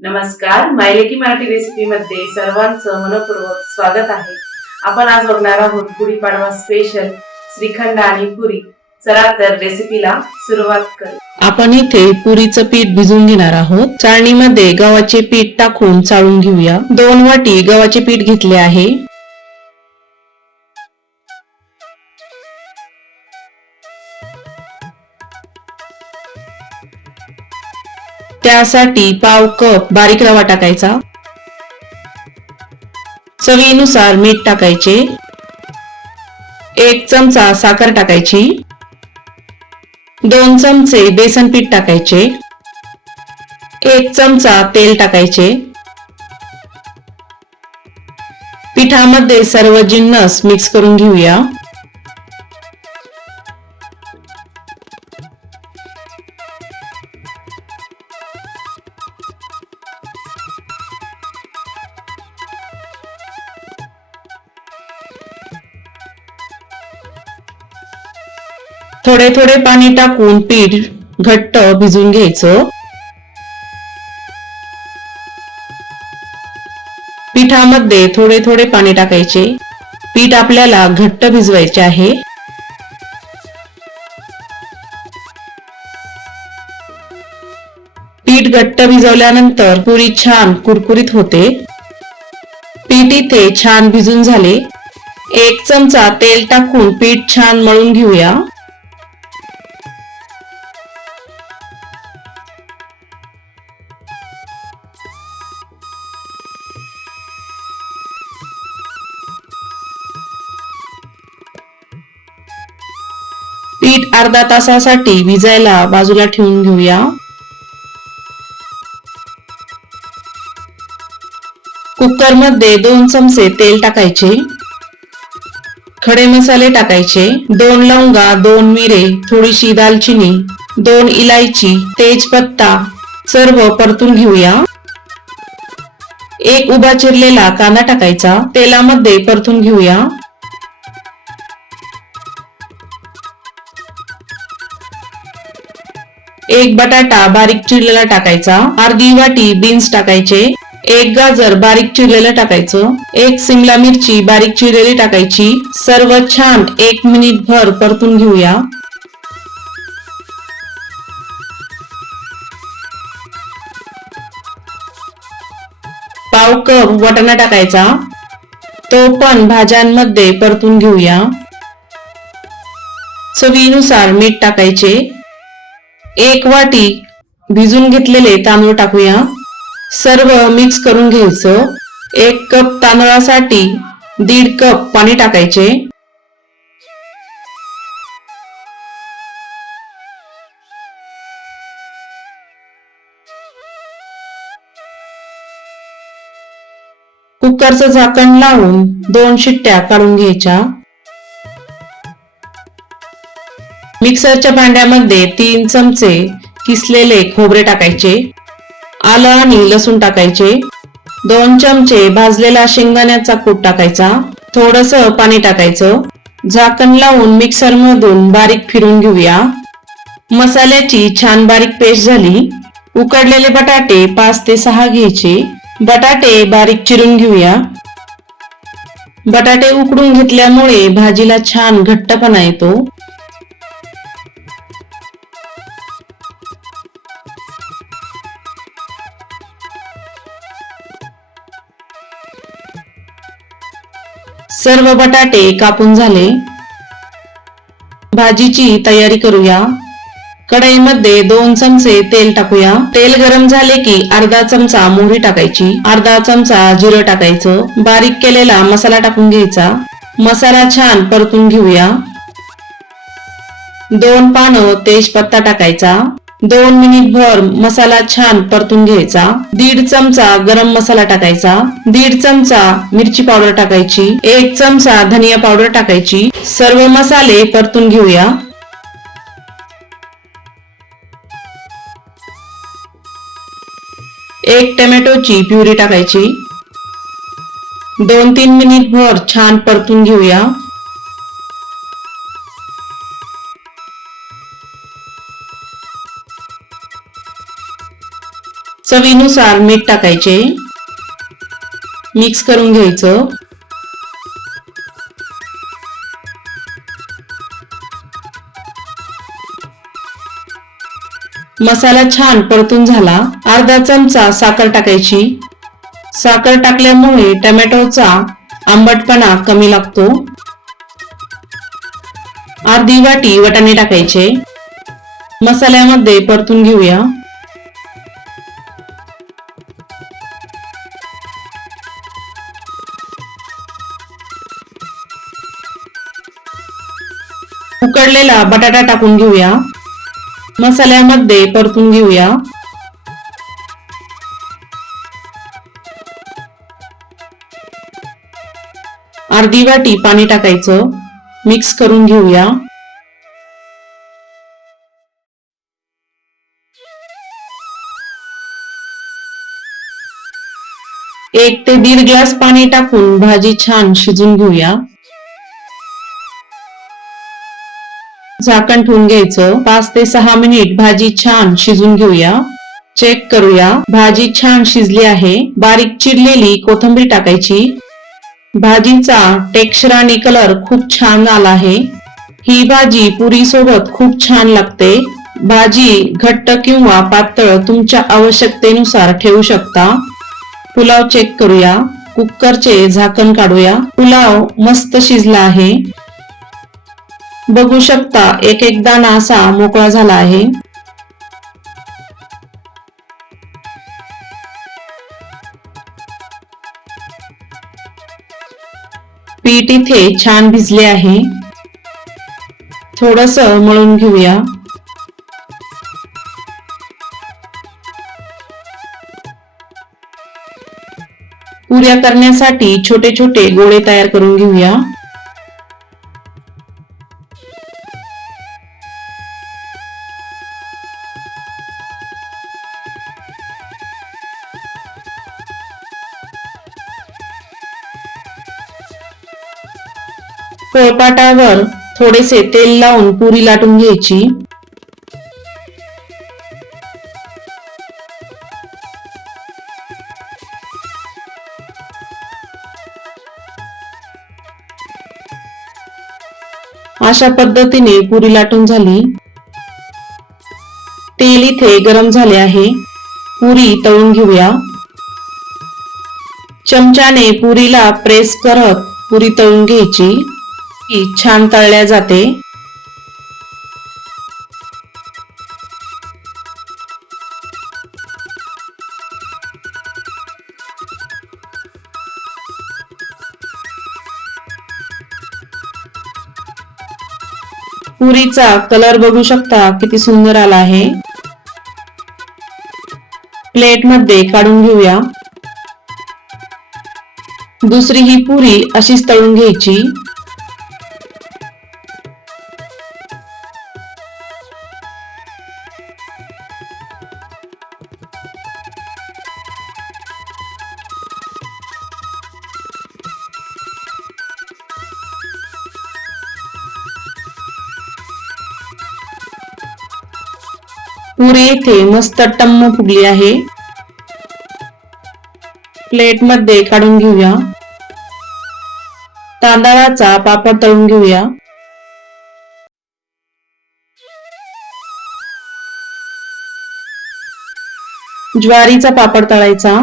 नमस्कार मायलेकी मराठी रेसिपी मध्ये सर्वांचं मनपूर्वक स्वागत आहे. आपण आज बघणार आहोत गुढीपाडवा स्पेशल श्रीखंड आणि पुरी. चला तर रेसिपीला सुरुवात करू. आपण इथे पुरीचं पीठ भिजून घेणार आहोत. चाळणीमध्ये गव्हाचे पीठ टाकून चाळून घेऊया. दोन वाटी गव्हाचे पीठ घेतले आहे. त्यासाठी पाव कप बारीक रवा टाकायचा. चवीनुसार मीठ टाकायचे. एक चमचा साखर टाकायची. दोन चमचे बेसन पीठ टाकायचे. एक चमचा तेल टाकायचे. पिठामध्ये सर्व जिन्नस मिक्स करून घेऊया. थोडे थोडे पाणी टाकून पीठ घट्ट भिजून घ्यायचं. पिठामध्ये थोडे थोडे पाणी टाकायचे. पीठ आपल्याला घट्ट भिजवायचे आहे. पीठ घट्ट भिजवल्यानंतर पुरी छान कुरकुरीत होते. पीठ इथे छान भिजून झाले. एक चमचा तेल टाकून पीठ छान मळून घेऊया. पीठ अर्धा तासासाठी भिजायला बाजूला ठेवून घेऊया. कुकरमध्ये दोन चमचे तेल टाकायचे. खडे मसाले टाकायचे. दोन लवंगा दोन मिरे थोडीशी दालचिनी दोन इलायची तेजपत्ता सर्व परतून घेऊया. एक उभा चिरलेला कांदा टाकायचा. तेलामध्ये परतून घेऊया. एक बटाटा बारीक चिरलेला टाकायचा. अर्धी वाटी बीन्स टाकायचे. एक गाजर बारीक चिरलेलं टाकायचं. एक सिमला मिरची बारीक चिरलेली टाकायची. सर्व छान एक मिनिट भर परतून घेऊया. पाव कप वटाणा टाकायचा. तो पण भाज्यांमध्ये परतून घेऊया. चवीनुसार मीठ टाकायचे. एक वाटी भिजून घेतलेले तांदूळ टाकूया. सर्व मिक्स करून घ्यायचं. एक कप तांदळासाठी दीड कप पाणी टाकायचे. कुकरचं झाकण लावून दोन शिट्ट्या काढून घ्यायच्या. मिक्सरच्या भांड्यामध्ये तीन चमचे किसलेले खोबरे टाकायचे आलं आणि लसूण टाकायचे दोन चमचे भाजलेला शेंगदाण्याचा कूट टाकायचा थोडस पाणी टाकायचं झाकण लावून मिक्सर मधून बारीक फिरून घेऊया. मसाल्याची छान बारीक पेस्ट झाली. उकडलेले बटाटे पाच ते सहा घ्यायचे. बटाटे बारीक चिरून घेऊया. बटाटे उकडून घेतल्यामुळे भाजीला छान घट्टपणा येतो. सर्व बटाटे कापून झाले. भाजीची तयारी करूया. कढईमध्ये दोन चमचे तेल टाकूया. तेल गरम झाले की अर्धा चमचा मोहरी टाकायची. अर्धा चमचा जिरं टाकायचं. बारीक केलेला मसाला टाकून घ्यायचा. मसाला छान परतून घेऊया. दोन पानं तेजपत्ता टाकायचा. दोन मिनिट भर मसाला छान परतून घ्यायचा. दीड चमचा गरम मसाला टाकायचा. दीड चमचा मिरची पावडर टाकायची. एक चमचा धनिया पावडर टाकायची. सर्व मसाले परतून घेऊया. एक टोमॅटोची प्युरी टाकायची. दोन तीन मिनिट भर छान परतून घेऊया. चवीनुसार मीठ टाकायचे. मिक्स करून घ्यायचं. मसाला छान परतून झाला. अर्धा चमचा साखर टाकायची. साखर टाकल्यामुळे टमॅटोचा आंबटपणा कमी लागतो. अर्धी वाटी वटाणे टाकायचे. मसाल्यामध्ये परतून घेऊया. उकडलेला बटाटा टाकून घेऊया. मसाल्यामध्ये परतून घेऊया. अर्धी वाटी पाणी टाकायचं. मिक्स करून घेऊया. एक ते दीड ग्लास पाणी टाकून भाजी छान शिजून घेऊया. झाकण ठेवून घ्यायचं. पाच ते सहा मिनिट भाजी छान शिजून घेऊया. चेक करूया. भाजी छान शिजली आहे. बारीक चिरलेली कोथंबीर टाकायची. भाजीचा टेक्स्चर आणि कलर खूप छान आला आहे. ही भाजी पुरी सोबत खूप छान लागते. भाजी घट्ट किंवा पातळ तुमच्या आवश्यकतेनुसार ठेवू शकता. पुलाव चेक करूया. कुकरचे झाकण काढूया. पुलाव मस्त शिजला आहे. बघू शकता एक एकदा नासा असा मोकळा झाला आहे. पीठ इथे छान भिजले आहे. थोडस मळून घेऊया. पुऱ्या करण्यासाठी छोटे छोटे गोळे तयार करून घेऊया. पोळपाटावर थोडेसे तेल लावून पुरी लाटून घ्यायची. अशा पद्धतीने पुरी लाटून झाली. तेल इथे गरम झाले आहे. पुरी तळून घेऊया. चमच्याने पुरीला प्रेस करत पुरी तळून घ्यायची. ही छान तळल्या जाते. पुरीचा कलर बघू शकता किती सुंदर आला आहे. प्लेटमध्ये काढून घेऊया. दुसरी ही पुरी अशीच तळून घ्यायची. पुरी येथे मस्त टम्म फुगली आहे. प्लेटमध्ये काढून घेऊया. तांदळाचा पापड तळून घेऊया. ज्वारीचा पापड तळायचा.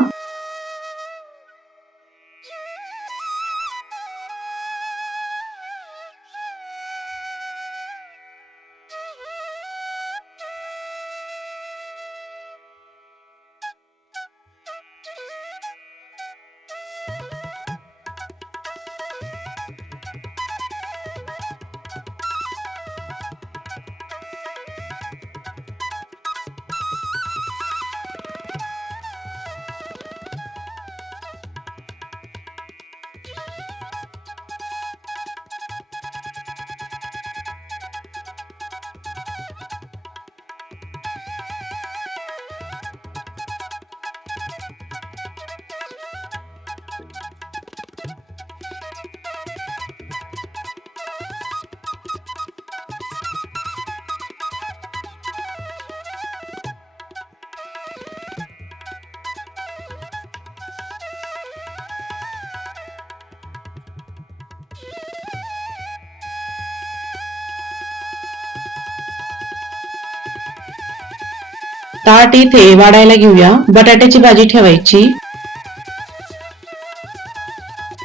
ताट इथे वाढायला घेऊया. बटाट्याची भाजी ठेवायची.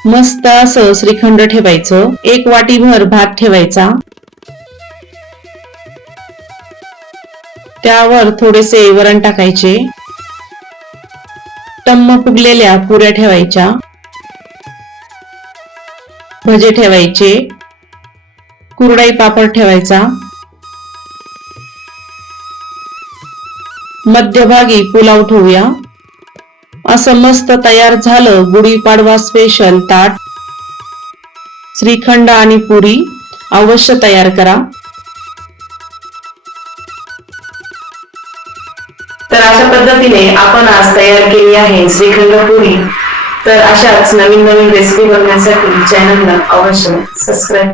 मस्त असं श्रीखंड ठेवायचं. एक वाटीभर भात ठेवायचा. त्यावर थोडेसे वरण टाकायचे. टम्म फुगलेल्या पुऱ्या ठेवायच्या. भजे ठेवायचे. कुरडाई पापड ठेवायचा. मध्यभागी पुलाव ठेवूया. असं मस्त तयार झालं गुढीपाडवा स्पेशल ताट. श्रीखंड आणि पुरी अवश्य तयार करा. तर अशा पद्धतीने आपण आज तयार केली आहे श्रीखंड पुरी. तर अशाच नवीन नवीन रेसिपी बनवण्यासाठी चॅनलला अवश्य सबस्क्राईब